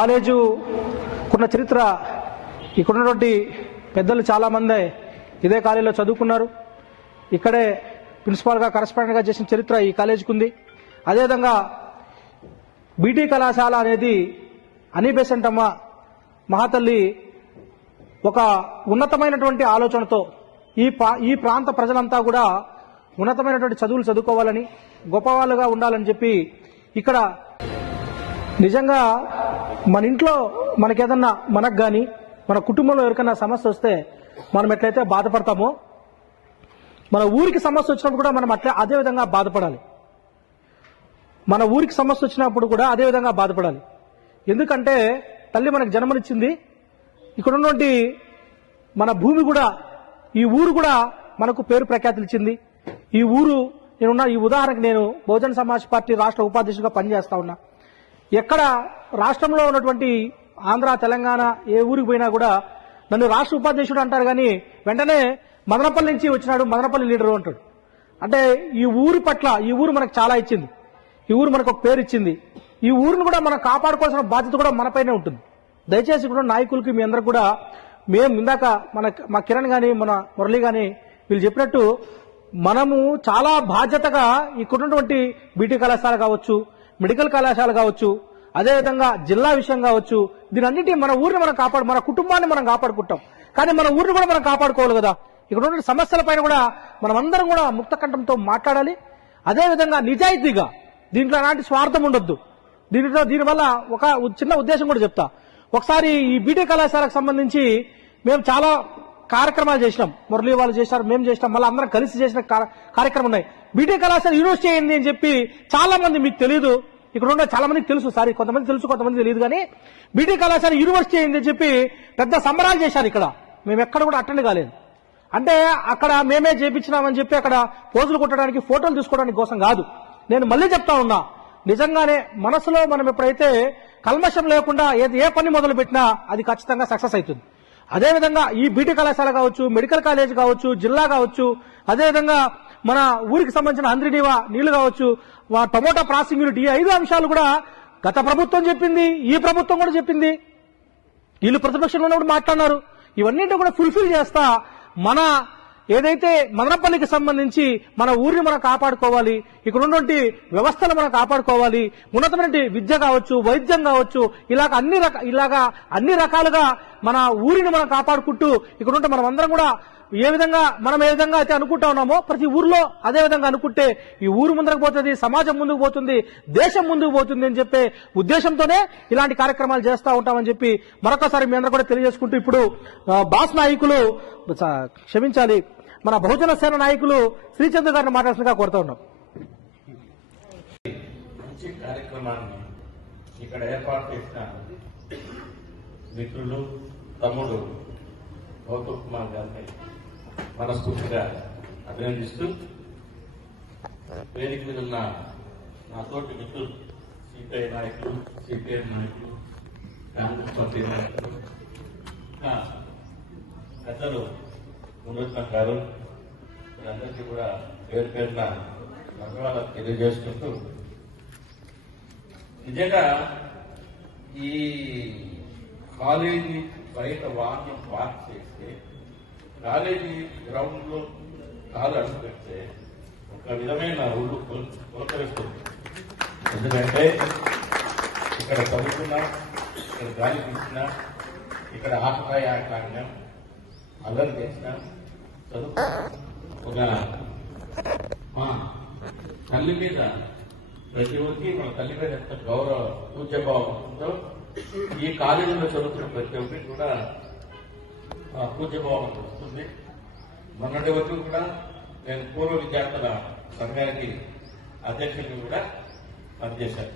College కున్న చరిత్ర ఇక్కడున్నటువంటి పెద్దలు చాలామంది ఇదే కాలేజీలో చదువుకున్నారు. ఇక్కడే ప్రిన్సిపాల్గా కరెస్పాండెంట్గా చేసిన చరిత్ర ఈ కాలేజీకి ఉంది. అదేవిధంగా బీటీ కళాశాల అనేది అనీ బెసెంట్ అమ్మ మహాతల్లి ఒక ఉన్నతమైనటువంటి ఆలోచనతో ఈ ప్రాంత ప్రజలంతా కూడా ఉన్నతమైనటువంటి చదువులు చదువుకోవాలని, గొప్పవాళ్ళుగా ఉండాలని చెప్పి ఇక్కడ నిజంగా మన ఇంట్లో మనకేదన్నా మనకు కానీ మన కుటుంబంలో ఎవరికైనా సమస్య వస్తే మనం ఎట్లయితే బాధపడతామో మన ఊరికి సమస్య వచ్చినప్పుడు కూడా మనం అదే విధంగా బాధపడాలి. మన ఊరికి సమస్య వచ్చినప్పుడు కూడా అదే విధంగా బాధపడాలి. ఎందుకంటే తల్లి మనకు జన్మనిచ్చింది. ఇక్కడ ఉన్నటువంటి మన భూమి కూడా, ఈ ఊరు కూడా మనకు పేరు ప్రఖ్యాతులు ఇచ్చింది. ఈ ఊరు నేనున్న ఈ ఉదాహరణకు నేను బహుజన సమాజ్ పార్టీ రాష్ట్ర ఉపాధ్యక్షుడిగా పనిచేస్తా ఉన్నా. ఎక్కడ రాష్ట్రంలో ఉన్నటువంటి ఆంధ్ర, తెలంగాణ ఏ ఊరికి పోయినా కూడా నన్ను రాష్ట్ర ఉపాధ్యక్షుడు అంటారు, కానీ వెంటనే మదనపల్లి నుంచి వచ్చినాడు, మదనపల్లి లీడరు అంటాడు. అంటే ఈ ఊరి పట్ల, ఈ ఊరు మనకు చాలా ఇచ్చింది, ఈ ఊరు మనకు ఒక పేరు ఇచ్చింది. ఈ ఊరిని కూడా మనం కాపాడుకోవాల్సిన బాధ్యత కూడా మనపైనే ఉంటుంది. దయచేసి కూడా నాయకులకి మీ అందరికి కూడా మేము ఇందాక మా కిరణ్ కానీ మన మురళి కానీ వీళ్ళు చెప్పినట్టు మనము చాలా బాధ్యతగా ఇక్కడున్నటువంటి బీటీ కళాశాల కావచ్చు, మెడికల్ కళాశాల కావచ్చు, అదేవిధంగా జిల్లా విషయం కావచ్చు, దీనన్నిటి మన ఊరిని మనం మన కుటుంబాన్ని మనం కాపాడుకుంటాం. కానీ మన ఊరిని కూడా మనం కాపాడుకోవాలి కదా. ఇక్కడ ఉన్న సమస్యల పైన కూడా మనం అందరం కూడా ముక్త కంఠంతో మాట్లాడాలి. అదేవిధంగా నిజాయితీగా, దీంట్లో ఎలాంటి స్వార్థం ఉండొద్దు. దీనివల్ల ఒక చిన్న ఉద్దేశం కూడా చెప్తా. ఒకసారి ఈ బీటీ కళాశాలకు సంబంధించి మేము చాలా కార్యక్రమాలు చేసినాం. మురళీ వాళ్ళు చేశారు, మేము చేసినాం, మళ్ళీ అందరం కలిసి చేసిన కార్యక్రమం ఉన్నాయి. బీటీ కళాశాల యూనివర్సిటీ అయింది అని చెప్పి చాలా మంది మీకు తెలియదు, ఇక్కడ ఉన్న చాలా మందికి తెలుసు, సారీ కొంతమంది తెలుసు కొంతమంది తెలియదు, కానీ బీటీ కళాశాల యూనివర్సిటీ అయింది అని చెప్పి పెద్ద సంబరాలు చేశారు. ఇక్కడ మేము ఎక్కడ కూడా అటెండ్ కాలేదు. అంటే అక్కడ మేమే చేపించినామని చెప్పి అక్కడ పోజులు కొట్టడానికి, ఫోటోలు తీసుకోవడానికి కోసం కాదు. నేను మళ్ళీ చెప్తా ఉన్నా, నిజంగానే మనసులో మనం ఎప్పుడైతే కల్మషం లేకుండా ఏ పని మొదలు పెట్టినా అది ఖచ్చితంగా సక్సెస్ అవుతుంది. అదేవిధంగా ఈ బీటీ కళాశాల కావచ్చు, మెడికల్ కాలేజ్ కావచ్చు, జిల్లా కావచ్చు, అదేవిధంగా మన ఊరికి సంబంధించిన అంద్రినీవా నీళ్లు కావచ్చు, టమోటా ప్రాసెసింగ్ యూనిట్, ఈ 5 అంశాలు కూడా గత ప్రభుత్వం చెప్పింది, ఈ ప్రభుత్వం కూడా చెప్పింది. వీళ్ళు ప్రతిపక్షంలో ఉన్నప్పుడు మాట్లాడినారు. ఇవన్నింటినీ కూడా ఫుల్ఫిల్ చేస్తా మన ఏదైతే మదనపల్లికి సంబంధించి మన ఊరిని మనం కాపాడుకోవాలి, ఇక్కడ ఉన్నటువంటి వ్యవస్థలు మనం కాపాడుకోవాలి, ఉన్నతమైన విద్య కావచ్చు, వైద్యం కావచ్చు, ఇలాగా అన్ని రకాలుగా మన ఊరిని మనం కాపాడుకుంటూ ఇక్కడ ఉంటే మనం అందరం కూడా ఏ విధంగా అయితే అనుకుంటా ఉన్నామో ప్రతి ఊర్లో అదే విధంగా అనుకుంటే ఈ ఊరు ముందుకు పోతుంది, సమాజం ముందుకు పోతుంది, దేశం ముందుకు పోతుంది అని చెప్పే ఉద్దేశంతోనే ఇలాంటి కార్యక్రమాలు చేస్తూ ఉంటామని చెప్పి మరొకసారి మీ అందరూ కూడా తెలియజేసుకుంటూ ఇప్పుడు బాస్ నాయకులు, క్షమించాలి, మన బహుజన సేన నాయకులు శ్రీచంద్ర గారిని మాట్లాడాల్సిందిగా కోరుతా ఉన్నాం. మంచి కార్యక్రమాన్ని ఇక్కడ ఏర్పాటు చేసిన మిత్రులు, తమ్ముడు గౌతమ్ కుమార్ గారిని మనస్ఫూర్తిగా అభినందిస్తూ, వేదిక మీద ఉన్న నా తోటి మిత్రులు, సిపిఐ నాయకులు, సిపిఎం నాయకులు, కాంగ్రెస్ పార్టీ నాయకులు, పెద్దలు మునరత్న గారు, వీరందరికీ కూడా పేరు పేరున ధన్యవాదాలు తెలియజేసుకుంటూ, నిజంగా ఈ కాలేజీ బయట వాహనం పార్క్ చేస్తే, కాలేజీ గ్రౌండ్ లో కాలు అడుగు పెడితే ఒక విధమైన ఊళ్ళు పులకరిస్తుంది. ఎందుకంటే ఇక్కడ చదువుకున్నా, ఇక్కడ గాలి తీసినా, ఇక్కడ ఆటకాయ ఆటలాడినా, అల్లరి చేసినా, చదువు ఒక తల్లి మీద ప్రతి ఒక్కరికి మన తల్లి మీద ఎంత గౌరవ పూజ్యభావం ఉందో ఈ కాలేజీలో చదువుతున్న ప్రతి ఒక్కరికి కూడా పూజ్యభావం వస్తుంది. మొన్నటి వరకు కూడా నేను పూర్వ విద్యార్థుల సంఘానికి అధ్యక్షుడిని కూడా పనిచేశాను.